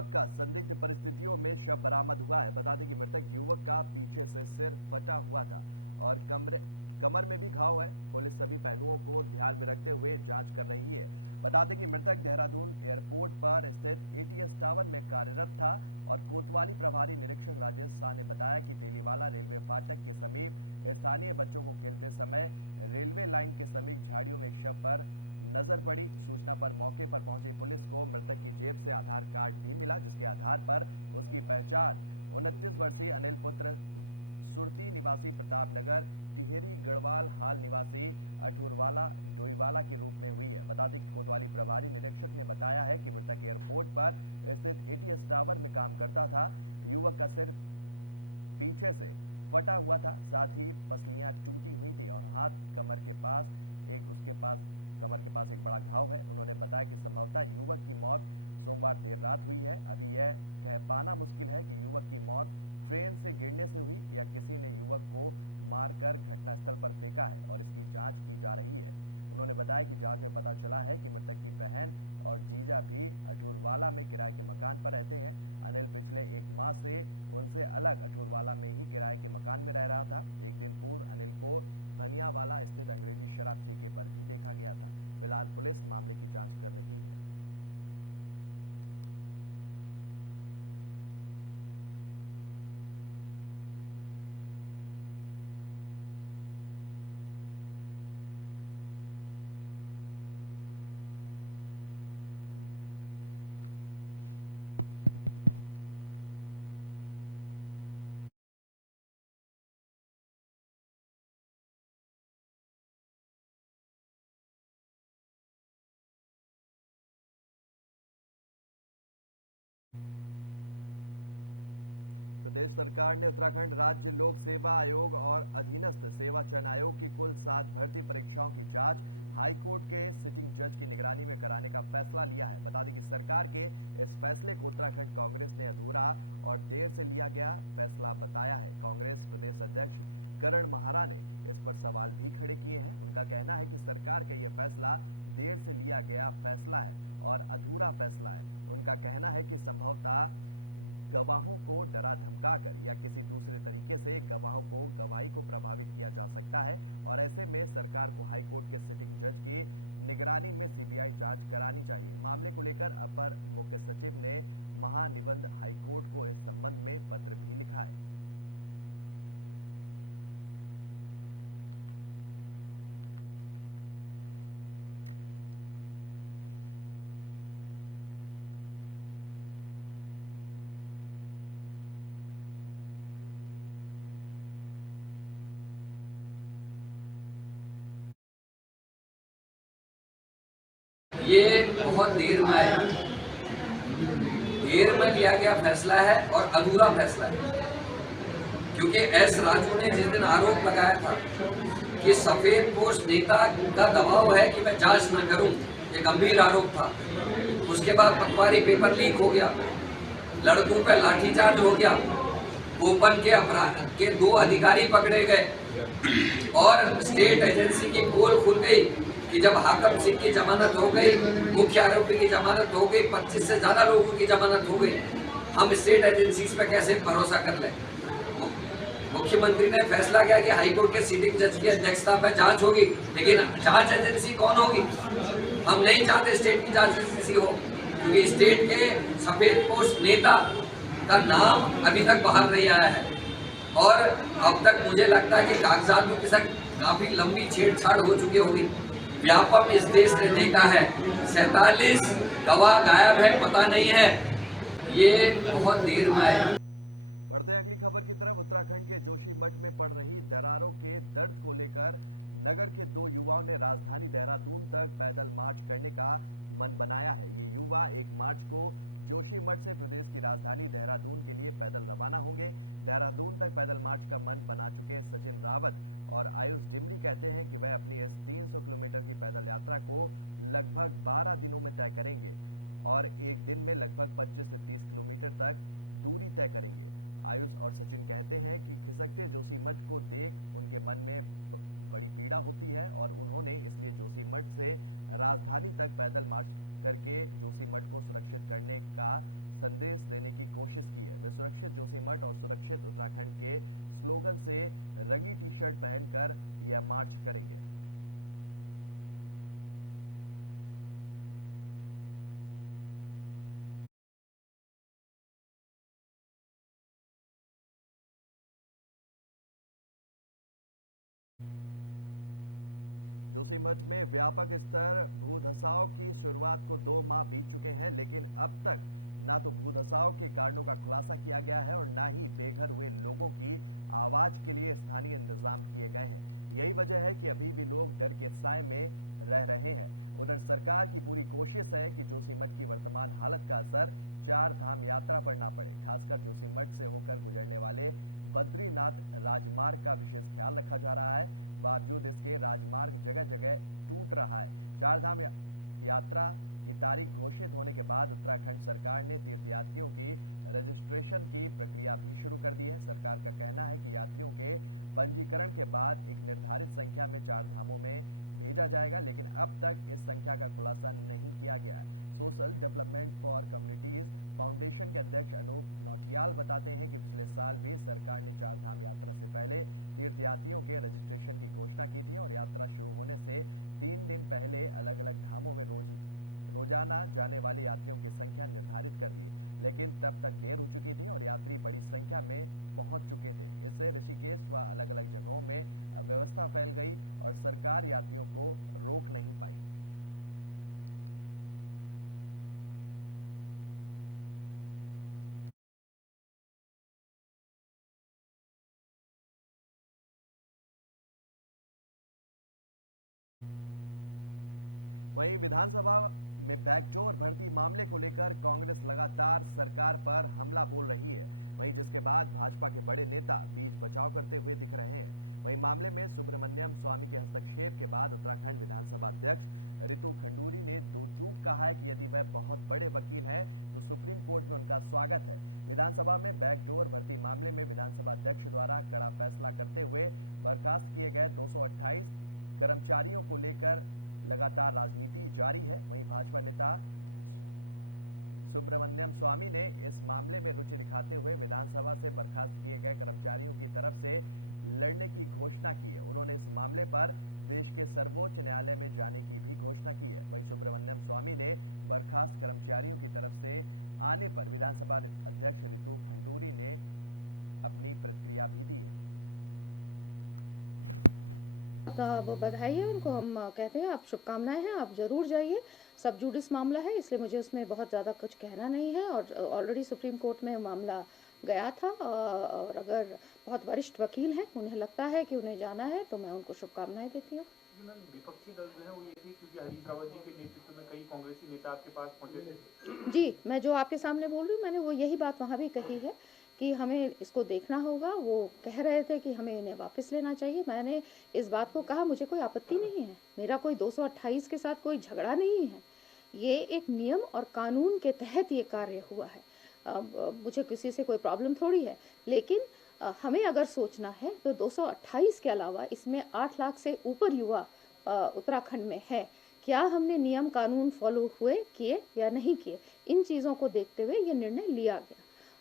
युवक का संदिग्ध परिस्थितियों में शव बरामद हुआ है। बता दें कि मृतक युवक का पीछे से सिर फटा हुआ था और कमर में भी घाव है। पुलिस सभी पहलुओं को ध्यान में रखते हुए जांच कर रही है। बता दें कि मृतक देहरादून एयरपोर्ट पर स्थित एटीएस टावर में कार्यरत था और कोतवाली प्रभारी निरीक्षक राजेश शाह ने बताया कि बेनीवाला रेलवे फाटक के समीप स्थानीय बच्चों को खेलते समय रेलवे लाइन के समीप झाड़ियों में शव पर नजर पड़ी। सूचना पर मौके पर पहुंची पुलिस को मृतक की जेब से आधार कार्ड नहीं मिला, जिसके आधार पर उसकी पहचान 29 वर्षीय अनिल पुत्र सुरती निवासी प्रतापनगर, तिहेरी गढ़वाल हाल निवासी अटूरवाला डोईवाला के रूप में हुई है। बता दें कि कोतवाली प्रभारी निरीक्षक ने बताया है कि मृतक एयरपोर्ट पर स्थित एटीएस टावर में काम करता था। युवक का सिर पीछे से फटा हुआ था, साथ ही पसलियां टूटी हुई थी और हाथ कमर के पास एक बड़ा घाव है। उन्होंने बताया कि संभवतः युवक की मौत सोमवार देर रात हुई है। अभी यह पाना मुश्किल है कि युवक की मौत ट्रेन से गिरने से हुई या किसी ने युवक को मारकर घटनास्थल पर फेंका है और इसकी जांच की जा रही है। उन्होंने बताया कि जांच में पता चला है कि मृतक की बहन और जीजा भी अटूरवाला में किराए के मकान पर रहते हैं। अनिल पिछले 1 माह से उनसे अलग अटूरवाला में ही किराए के मकान में रह रहा था। अनिल को ननियावाला स्थित अंग्रेजी शराब पीने पर देखा गया था। फिलहाल पुलिस मामले की जांच कर रही है। प्रदेश सरकार ने उत्तराखंड राज्य लोक सेवा आयोग और अधीनस्थ सेवा चयन आयोग की कुल 7 भर्ती परीक्षाओं की जांच हाईकोर्ट के सिटिंग जज की निगरानी में कराने का फैसला लिया है। बता दें कि सरकार के इस फैसले को उत्तराखंड कांग्रेस ने अधूरा और देर से लिया गया फैसला बताया है। कांग्रेस प्रदेश अध्यक्ष करण महारा ने इस पर सवाल भी खड़े किए हैं। उनका कहना है कि सरकार का यह फैसला देर से लिया गया फैसला है और अधूरा फैसला है। उनका कहना है कि संभवतः गवाहों को डरा धमकाकर या किसी दूसरे तरीके से गवाहों को गवाही को प्रभावित किया जा सकता है और ऐसे में सरकार को हाईकोर्ट के सिटिंग जज की निगरानी में सीबीआई जांच करानी चाहिए। मामले को लेकर अपर मुख्य सचिव ने महानिबंधक हाईकोर्ट को इस संबंध में पत्र भी लिखा है। ये बहुत देर में आया, देर में लिया गया फैसला है और अधूरा फैसला है, क्योंकि एस राजू ने जिस दिन आरोप लगाया था कि सफेद पोस्ट नेता का दबाव है कि मैं जांच न करूं, ये गंभीर आरोप था। उसके बाद पटवारी पेपर लीक हो गया, लड़कों पर लाठीचार्ज हो गया, ओपन के अपराध के 2 अधिकारी पकड़े गए और स्टेट एजेंसी की पोल खुल गई कि जब हाकम सिंह की जमानत हो गई, मुख्य आरोपी की जमानत हो गई, 25 से ज्यादा लोगों की जमानत हो गई, हम स्टेट एजेंसीज पे कैसे भरोसा कर लें। मुख्यमंत्री ने फैसला किया कि हाईकोर्ट के सिटिंग जज की अध्यक्षता पर जांच होगी, लेकिन जांच एजेंसी कौन होगी? हम नहीं चाहते स्टेट की जांच एजेंसी हो, क्योंकि स्टेट के सफेद पोस्ट नेता का नाम अभी तक बाहर नहीं आया है और अब तक मुझे लगता है कि कागजातों के साथ काफी लंबी छेड़छाड़ हो चुकी होगी। व्यापक इस देश ने देखा है, 47 गवाह गायब है, पता नहीं है, ये बहुत देर में आया। बढ़ते अगली खबर की तरफ। उत्तराखंड के जोशीमठ में पड़ रही दरारों के दर्द को लेकर नगर के 2 युवाओं ने राजधानी देहरादून तक पैदल मार्च करने का मन बनाया है। ये युवा 1 मार्च को जोशीमठ से प्रदेश की राजधानी देहरादून के लिए पैदल रवाना होंगे। देहरादून तक पैदल मार्च का मन बना चुके सचिन रावत और आयुष गिंडी कहते हैं कि वह अपनी इस 300 किलोमीटर की पैदल यात्रा को लगभग 12 दिनों में तय करेंगे और एक दिन में लगभग 25 से 30 किलोमीटर तक दूरी तय विधानसभा में बैकडोर भर्ती मामले को लेकर कांग्रेस लगातार सरकार पर हमला बोल रही है। वहीं जिसके बाद भाजपा के बड़े नेता बीच बचाव करते हुए दिख रहे हैं। वहीं मामले में सुब्रमण्यम स्वामी के हस्तक्षेप के बाद उत्तराखंड विधानसभा अध्यक्ष रितु खंडूरी ने झूठ कहा है कि यदि वह बहुत बड़े वकील है तो सुप्रीम कोर्ट में उनका स्वागत है। विधानसभा में बैकडोर भर्ती मामले में विधानसभा अध्यक्ष द्वारा कड़ा फैसला करते हुए बर्खास्त किए गए 228 कर्मचारियों को लेकर लगातार राजनीति जारी है। वहीं भाजपा नेता सुब्रमण्यम स्वामी ने इस मामले में रुचि दिखाते हुए विधानसभा से बर्खास्त किए गए कर्मचारियों की तरफ से लड़ने की घोषणा की है। उन्होंने इस मामले पर देश के सर्वोच्च न्यायालय में जाने की भी घोषणा की है। वहीं सुब्रमण्यम स्वामी ने बर्खास्त कर्मचारियों की तरफ से आने पर विधानसभा अध्यक्ष रितु खंडूरी ने अपनी प्रतिक्रिया भी दी। वो बधाई है उनको, हम कहते हैं आप शुभकामनाएं हैं, आप जरूर जाइए। सब जुडिस मामला है इसलिए मुझे उसमें बहुत ज़्यादा कुछ कहना नहीं है और ऑलरेडी सुप्रीम कोर्ट में मामला गया था और अगर बहुत वरिष्ठ वकील हैं उन्हें लगता है कि उन्हें जाना है तो मैं उनको शुभकामनाएं देती हूँ। विपक्षी दल जो है वो ये थी क्योंकि हरीश रावत जी के नेतृत्व में कई कांग्रेसी नेता आपके पास पहुंचे थे। जी, मैं जो आपके सामने बोल रही हूँ मैंने वो यही बात वहाँ भी कही है कि हमें इसको देखना होगा। वो कह रहे थे कि हमें इन्हें वापस लेना चाहिए। मैंने इस बात को कहा मुझे कोई आपत्ति नहीं है, मेरा कोई 228 के साथ कोई झगड़ा नहीं है। ये एक नियम और कानून के तहत ये कार्य हुआ है। मुझे किसी से कोई प्रॉब्लम थोड़ी है, लेकिन हमें अगर सोचना है तो 228 के अलावा इसमें 8 लाख से ऊपर युवा उत्तराखंड में है। क्या हमने नियम कानून फॉलो किए या नहीं किए, इन चीज़ों को देखते हुए ये निर्णय लिया गया।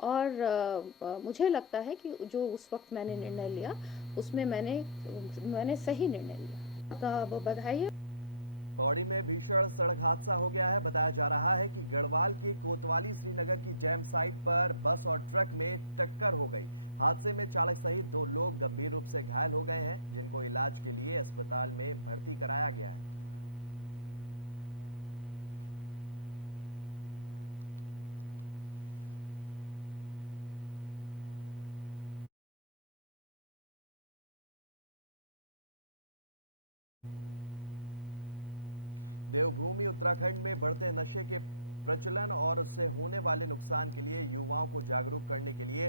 और मुझे लगता है कि जो उस वक्त मैंने निर्णय लिया उसमें मैंने सही निर्णय लिया। तो वो बधाई है। पौड़ी में भीषण सड़क हादसा हो गया है। बताया जा रहा है कि गढ़वाल के कोतवाली श्रीनगर की जैम साइट पर बस और ट्रक में टक्कर हो गई। हादसे में चालक सहित 2 लोग गंभीर रूप से घायल हो गए हैं, जिनको इलाज के लिए अस्पताल में भर्ती कराया गया है। देवभूमि उत्तराखंड में बढ़ते नशे के प्रचलन और उससे होने वाले नुकसान के लिए युवाओं को जागरूक करने के लिए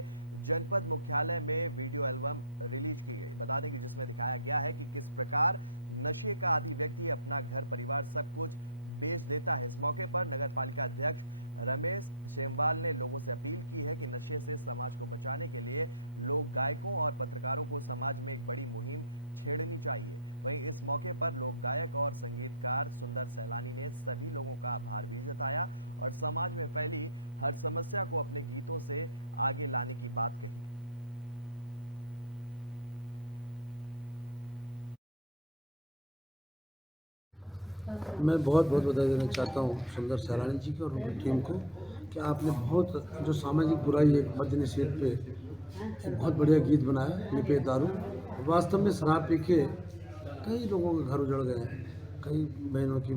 जनपद मुख्यालय में वीडियो एल्बम रिलीज की गई। बता दें कि जिसमें दिखाया गया है कि किस प्रकार नशे का आदी व्यक्ति अपना घर परिवार सब कुछ बेच देता है। इस मौके पर नगर पालिका अध्यक्ष रमेश चेम्बाल ने लोगों से अपील की है कि नशे से समाज को बचाने के लिए लोक गायकों और पत्रकारों को समाज में एक बड़ी मुहिम छेड़नी चाहिए। वहीं इस मौके पर लोक गायक और संगीतकार सुंदर सैलानी ने सभी लोगों का आभार भी जताया और समाज में फैली हर समस्या को अपने गीतों से आगे लाने की बात कही। मैं बहुत बहुत बधाई देना चाहता हूँ सुंदर सैलानी जी को और उनकी टीम को कि आपने बहुत जो सामाजिक बुराई एक मद्य निषेध पे एक बहुत बढ़िया गीत बनाया निपे दारू। वास्तव में शराब पी के कई लोगों के घर उजड़ गए हैं, कई बहनों की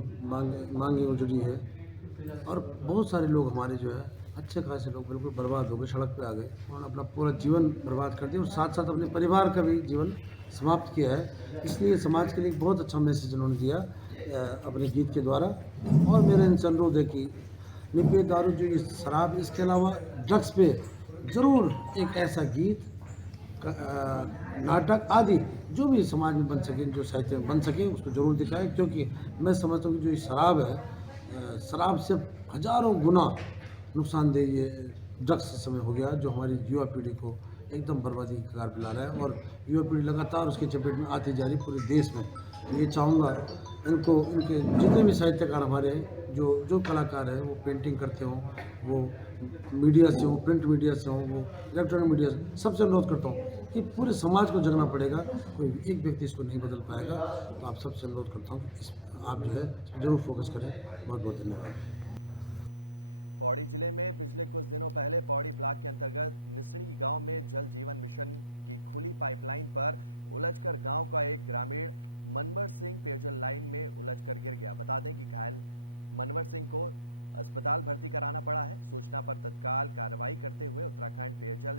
मांगें उजड़ी है और बहुत सारे लोग हमारे जो है अच्छे खासे लोग बिल्कुल बर्बाद हो गए, सड़क पे आ गए। उन्होंने अपना पूरा जीवन बर्बाद कर दिया और साथ साथ अपने परिवार का भी जीवन समाप्त किया है। इसलिए समाज के लिए एक बहुत अच्छा मैसेज उन्होंने दिया अपने गीत के द्वारा। और मेरा इनसे अनुरोध है कि निपे दारू जो ये शराब, इसके अलावा ड्रग्स पे ज़रूर एक ऐसा गीत नाटक आदि जो भी समाज में बन सके, जो साहित्य में बन सके, उसको जरूर दिखाएं। क्योंकि मैं समझता हूँ कि जो ये शराब है, शराब से हजारों गुना नुकसानदेह ये ड्रग्स इस समय हो गया, जो हमारी युवा पीढ़ी को एकदम बर्बादी की कगार पे ला रहा है और युवा पीढ़ी लगातार उसके चपेट में आती जा रही पूरे देश में। ये चाहूँगा इनके जितने भी साहित्यकार हमारे हैं, जो कलाकार हैं, वो पेंटिंग करते हों, वो मीडिया से हो, प्रिंट मीडिया से हो, वो इलेक्ट्रॉनिक मीडिया से, सबसे अनुरोध करता हूँ कि पूरे समाज को जगना पड़ेगा। कोई एक व्यक्ति इसको नहीं बदल पाएगा। तो आप सबसे अनुरोध करता हूँ कि आप जो है जरूर फोकस करें। बहुत बहुत धन्यवाद। पौड़ी जिले में पिछले कुछ दिनों पहले पौड़ी ब्लॉक के अंतर्गत मिस्त्री गांव में जल जीवन मिशन की खुली पाइपलाइन पर उलझकर गांव का एक ग्रामीण मनवर सिंह पेयजल लाइन में उलझकर गिर गया। बता दें कि घायल मनवर सिंह को अस्पताल भर्ती कराना पड़ा है। सूचना पर तत्काल कार्रवाई करते हुए उत्तराखंड पेयजल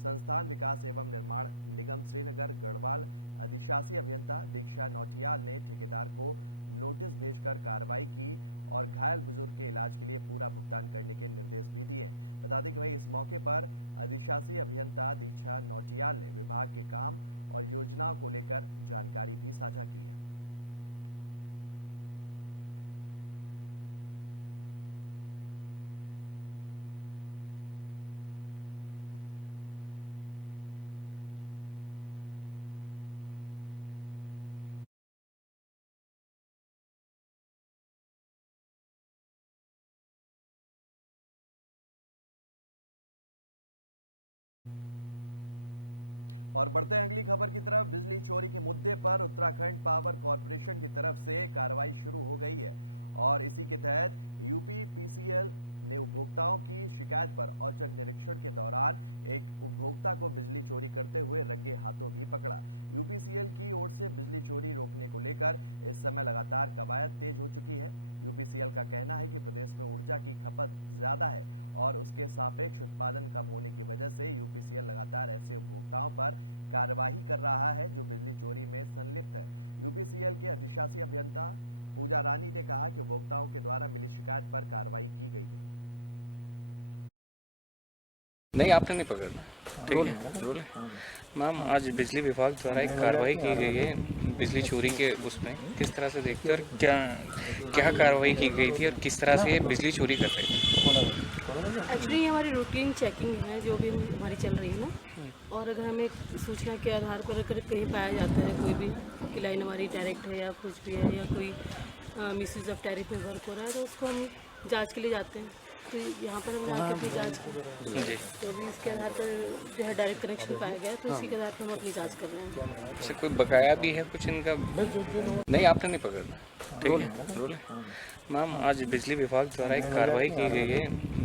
संस्थान विकास एवं निर्माण निगम श्रीनगर गढ़वाल अधिशासी अभियंता दीक्षा नौटियाल ने ठेकेदार को नोटिस भेजकर कार्रवाई की और बढ़ते हैं अगली खबर की तरफ। बिजली चोरी के मुद्दे पर उत्तराखंड पावर कॉर्पोरेशन की तरफ से कार्रवाई शुरू हो गई है और इसी के तहत यूपीपीसीएल ने उपभोक्ताओं की शिकायत पर औचक निरीक्षण के दौरान एक उपभोक्ता को बिजली चोरी करते हुए रंगे हाथों में पकड़ा। यूपीसीएल की ओर से बिजली चोरी रोकने को लेकर इस समय लगातार कवायद तेज हो चुकी है। यूपीसीएल का कहना है कि प्रदेश में ऊर्जा की खपत ज्यादा है और उसके सापेक्ष उत्पादन कम होने की वजह से यूपीसीएल लगातार ऐसे उपभोक्ताओं पर कार्रवाई कर रहा है जो बिजली चोरी में संलिप्त है। यूपीसीएल की अधिशासी अभियंता पूजा रानी ने कहा कि उपभोक्ताओं के द्वारा मिली शिकायत पर कार्रवाई की गई है। नहीं, आपने नहीं पकड़ना। ठीक है, रोल है। मैम, आज बिजली विभाग द्वारा एक कार्रवाई की गई है बिजली चोरी के उसमें, किस तरह से देखते और क्या कार्रवाई की गई थी और किस तरह से बिजली चोरी कर रहे थे? एक्चुअली ये हमारी रूटीन चेकिंग है जो भी हमारी चल रही है ना, और अगर हमें सूचना के आधार पर अगर कहीं पाया जाता है कोई भी कि लाइन हमारी डायरेक्ट है या कुछ भी है या कोई मिसयूज़ ऑफ टैरिफ में वर्क हो रहा है तो उसको हम जांच के लिए जाते हैं। तो यहाँ पर हमने आके अपनी जांच की, जी। तो अभी इसके आधार पर जो है डायरेक्ट कनेक्शन पाया गया है तो इसी के आधार पर हम अपनी जांच कर रहे हैं। इससे कोई बकाया भी है कुछ इनका? नहीं, आपने नहीं पकड़ना। ठीक है, रोल है। मैम, आज बिजली विभाग द्वारा एक कार्रवाई की गई है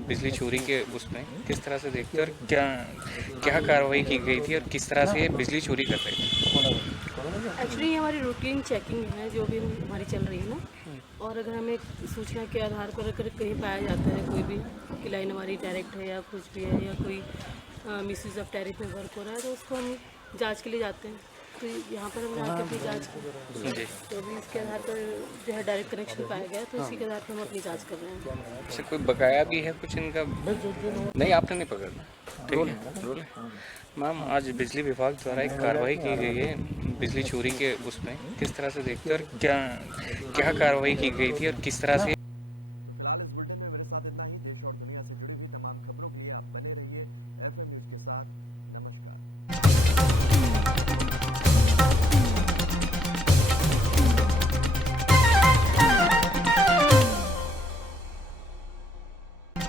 बिजली चोरी के उसमें, किस तरह से देखते और क्या कार्रवाई की गई थी और किस तरह से बिजली चोरी कर रहे थे? एक्चुअली ये हमारी रूटीन चेकिंग है जो भी हमारी चल रही है ना, और अगर हमें सूचना के आधार पर अगर कहीं पाया जाता है कोई भी कि लाइन हमारी डायरेक्ट है या कुछ भी है या कोई मिसयूज़ ऑफ टैरिफ में वर्क हो रहा है तो उसको हम जांच के लिए जाते हैं। तो यहाँ पर हमने आके अपनी जांच की, जी। तो अभी इसके आधार पर जो है डायरेक्ट कनेक्शन पाया गया है तो इसी के आधार पर हम अपनी जांच कर रहे हैं। इससे कोई बकाया भी है कुछ इनका? नहीं, आपने नहीं पकड़ना। ठीक है, रोल है। मैम, आज बिजली विभाग द्वारा एक कार्रवाई की गई है बिजली चोरी के उसमें, किस तरह से देखते और क्या कार्रवाई की गई थी और किस तरह से